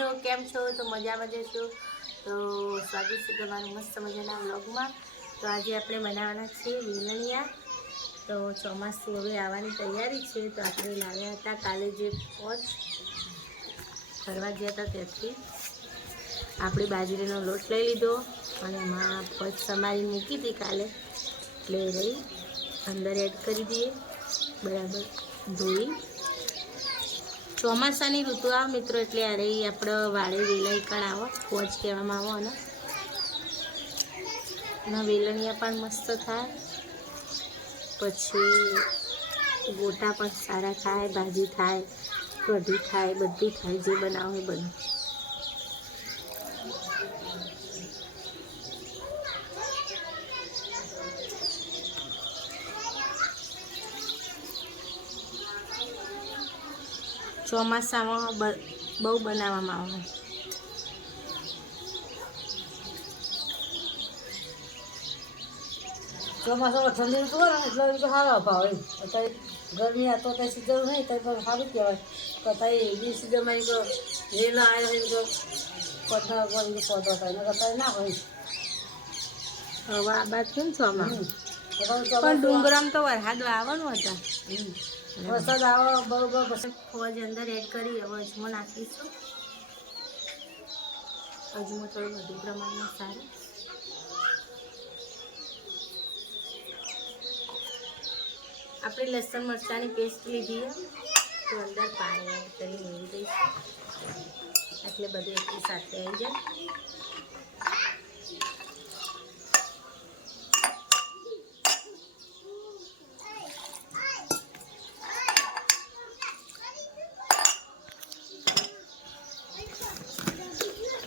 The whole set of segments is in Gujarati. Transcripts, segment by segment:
મિત્રો, કેમ છો? તો મજામાં જઈશું. તો સ્વાગત છે તમારું મસ્ત મજાના વ્લોગમાં. તો આજે આપણે બનાવવાના છીએ વેલણિયા. તો ચોમાસું હવે આવવાની તૈયારી છે. તો આપણે લાવ્યા હતા કાલે જે પહોંચ ફરવા ગયા હતા ત્યાંથી. આપણે બાજરીનો લોટ લઈ લીધો અને એમાં પચ સમારી મૂકી હતી કાલે. એટલે રહી અંદર એડ કરી દઈએ. બરાબર. ધોઈ. ચોમાસાની ઋતુ આવે મિત્રો, એટલે અરે આપણે વાળે વેલણી પણ આવો કોચ કહેવામાં આવો અને એના વેલણિયા પણ મસ્ત થાય. પછી ગોટા પણ સારા થાય, ભાજી થાય, કઢી થાય, બધી થાય, જે બનાવો એ બને. ચોમાસામાં બ- બહુ બનાવવામાં આવે ચોમાસામાં ઠંડી ઋતુ હોય ને એટલે એ તો સારો ભાવ એમ અત્યારે ગરમી આ તો કઈ સીઝન નહીં તો પણ સારું કહેવાય તો ત્યાં બી સીઝનમાં એક વેલા આવ્યો હોય તો પંદર પર પૌધો થાય ને અત્યારે ના હોય હવે આ બાદ કેમ ચોમા હમ. પણ ડુંગરામ તો વરસાદ આવવાનો હતા. વરસાદ આવો બહુ બહુ ફોજ અંદર એડ કરી અજમો નાખીશું. અજમો થોડું વધુ પ્રમાણમાં સારું. આપણે લસણ મરચાંની પેસ્ટ લીધી તો અંદર પાણી એડ કરી મેળવી દઈશું. એટલે બધું એકની સાથે આવી જાય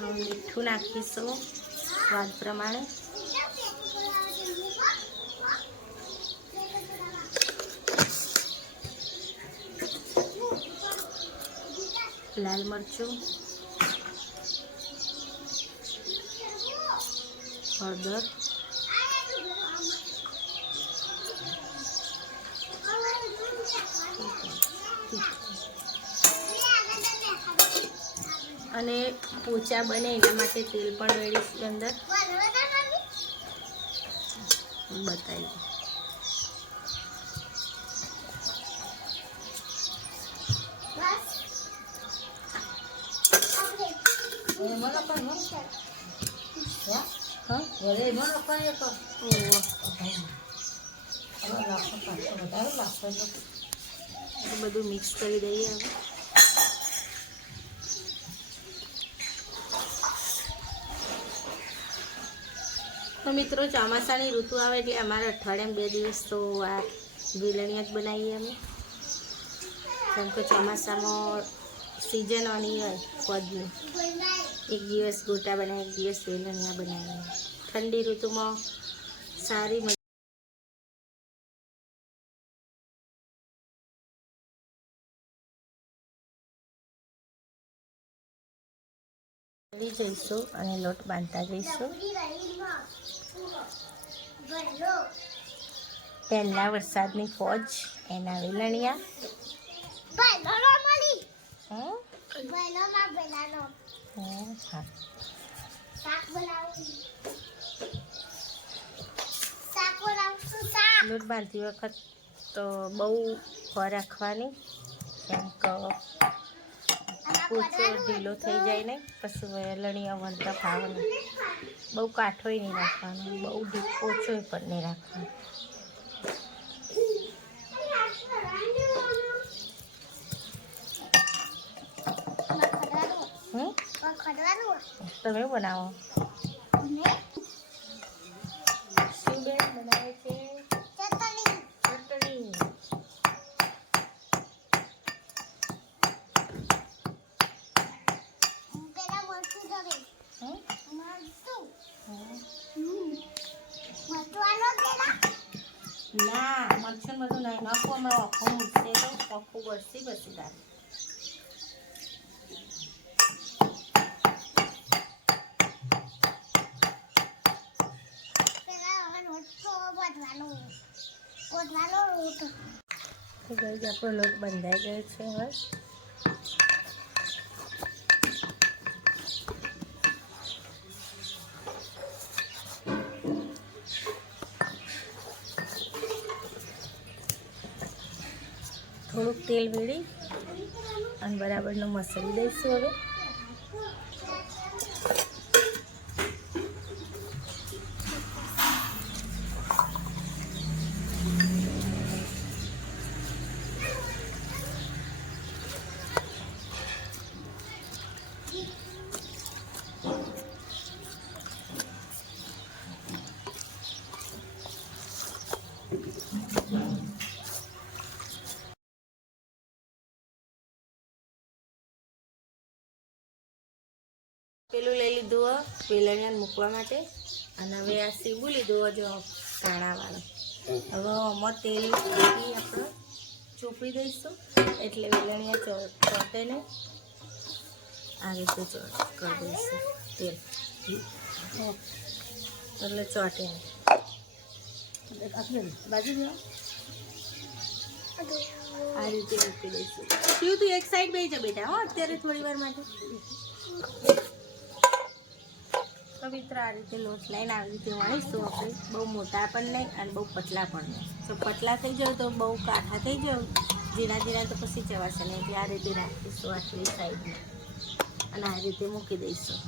હવે મીઠું નાખીશું સ્વાદ પ્રમાણે. લાલ મરચું હળદર અને પોચા બને એના માટે તેલ પણ વેડીશું અંદર. બતાવી બધું મિક્સ કરી દઈએ હવે. તો મિત્રો, ચોમાસાની ઋતુ આવે એટલે અમારે અઠવાડિયામાં બે દિવસ તો આ વેલણિયા જ બનાવીએ અમે. કેમ કે ચોમાસામાં સિઝન ઓની હોય પદની એક દિવસ ગોટા બનાવીએ, એક દિવસ વેલણિયા બનાવીએ. ઠંડી ઋતુમાં સારી જઈશું અને લોટ બાંધતા જઈશું. પહેલા વરસાદની ફોજ એના વેલણિયા. લોટ બાંધતી વખત તો બહુ રાખવાની. કેમ કે પોચો ઢીલો થઈ જાય ને પછી વેલણીયા વણતા ફાવે નહીં બહુ કાઠોય નહીં રાખવાનો બહુ ઢી- ઓછોય પણ નહીં રાખવાનો હમ તમે બનાવો શું બેન બનાવે છે ચટણી હમ? હમ. ના, મરચું બધું નહીં નાખો અમે આખું મૂકશે તો, આખું બસી બસી તારે તો ગઈ આપણો લોટ બંધાઈ ગયો છે હવે થોડુંક તેલ વેળી અને બરાબરનો મસાલી દઈશું હવે. લીધું વેલણિયા મૂકવા માટે અને હવે આ સીબુ લીધું જો કાણાવાળું હવે આમાં તેલ આપણે ચોપી દઈશું. એટલે વેલણિયા ચોટે ને આ રીતે ચોટ કરી દઈશું તેલ. એટલે ચોટે બાજુ જાઓ આ રીતે મૂકી દઈશું. શું તું એક સાઈડ બેસી જા બેટા, હો, અત્યારે થોડી વાર માટે. પવિત્ર આ રીતે લોટ લઈને આવી રીતે વણીશું આપણે. બહુ મોટા પણ નહીં અને બહુ પતલા પણ નહીં. જો પતલા થઈ જાય તો બહુ કાઠા થઈ જાય. જીરા જીરા તો પછી જવાશે નહીં. એટલે આ રીતે રાખીશું આટલી સાઈડમાં. અને આ રીતે મૂકી દઈશું.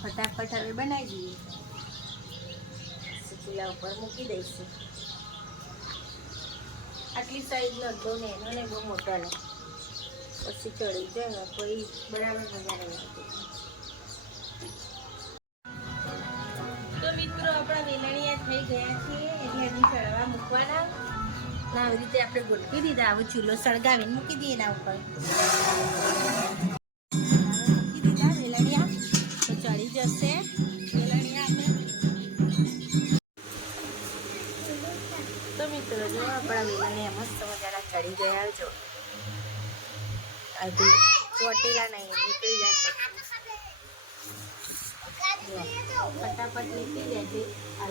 ફટાફટ હવે બનાવી દઈએ. ચૂલા ઉપર મૂકી દઈશું. આટલી સાઈઝનો અડધો ને એનો ને બહુ મોટા ને પછી ચડી જાય કોઈ બરાબર મજા નહીં આવી રીતે આપણે ગોઠવી દીધા. આવો ચૂલો સળગાવીને મૂકી દઈએ એના ઉપર. મૂકી દીધા વેલણિયા તો ચડી જશે વેલણિયા આપણે તો મિત્રો, જો આપણા વેલણિયા મસ્ત મજાના ચડી ગયા જો ચોટેલા નહીં, નીકળી જાય ફટાફટ નીકળી જાય છે.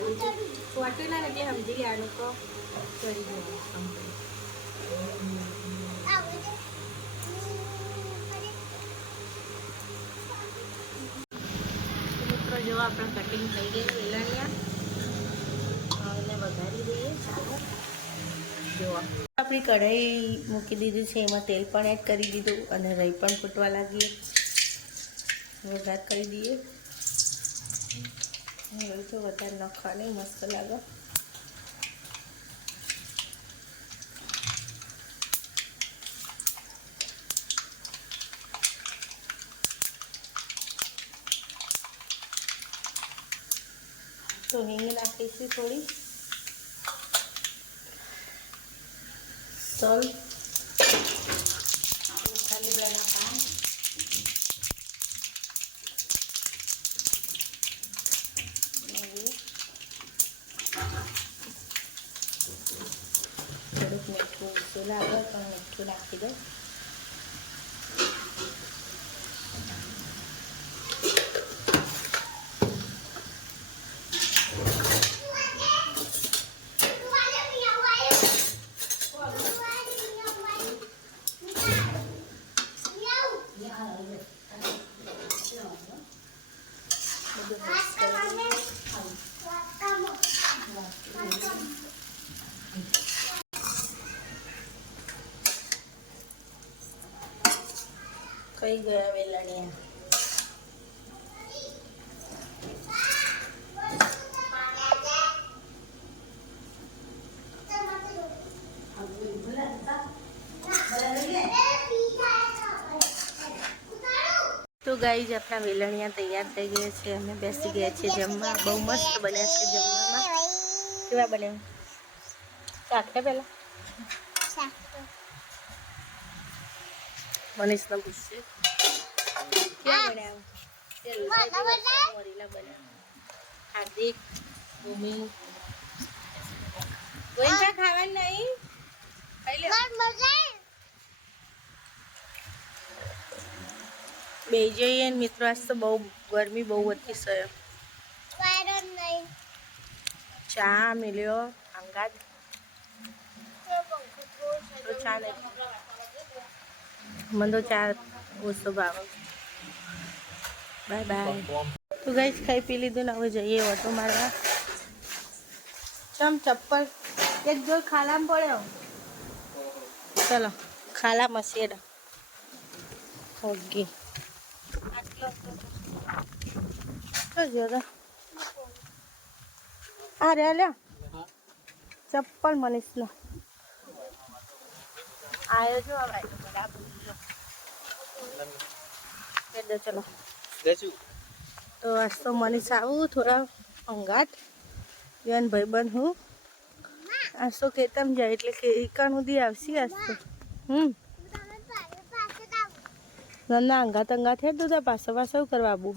રીતે ચોટેલા નથી સમજી ગયા તો જાય complete. તો મિત્રો, જો આપણે કટિંગ થઈ ગઈ વેલણિયા એને વધારી દઈએ. ચાલો. આપણી કઢાઈ મૂકી દીધી છે, એમાં તેલ પણ એડ કરી દીધું અને રહી પણ ફૂટવા લાગી. વઘાર કરી દઈએ. હવે વધારે નખા નહીં મસ્ત લાગે. તો હિંગ નાખીશું થોડી સોલ ખાલી બેના પાન થોડુંક મીઠું ઓછું લાગે પણ મીઠું નાખી દો બધું મિક્સ કરી દઈએ. કઈ ગયા વેલણિયા? તો ગાઈઝ આપણા વેલણિયા તૈયાર થઈ ગયા છે. અમે બેસી ગયા છીએ જમવા. બહુ મસ્ત બન્યા છે જમવામાં. કેવા બન્યા? ચાખે પહેલા મનીષને બન્યા હાર્દિક, ભૂમિ. ગોઈચા ખાવાનું નહીં ખાઈ લે બે જઈએ ને મિત્રો આજ તો બહુ ગરમી બહુ હતી છે ચા મિલ્યો અંગાત તો ચા નહીં. મને તો ચા ઓછો ભાવે બાય બાય તો ગઈ ખાઈ પી લીધું ને હવે જઈએ ઓટો મારવા. ચમ ચપ્પલ. એક જોર ખાલામાં પડ્યો. ચલો ખાલા મસેડ ઓકે. આ રે લ્યો. ચપ્પલ મનીષનો. આયો જો દો ચલો. તો આજ તો મનીષ આવું થોડા અંગાટ જન ભાઈબંધ હું. આજ તો કેતમ જાય એટલે કે એકાણ સુધી આવશે આજ તો. હમ. ના અંગાત અંગાત હે તું તાર પાછો પાછો કરવા બુ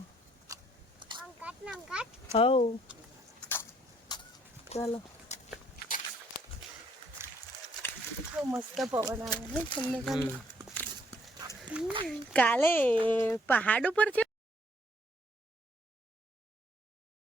હવ ચાલો. મસ્ત પવન આવે ને તમને કાલે કાલે પહાડ ઉપર છે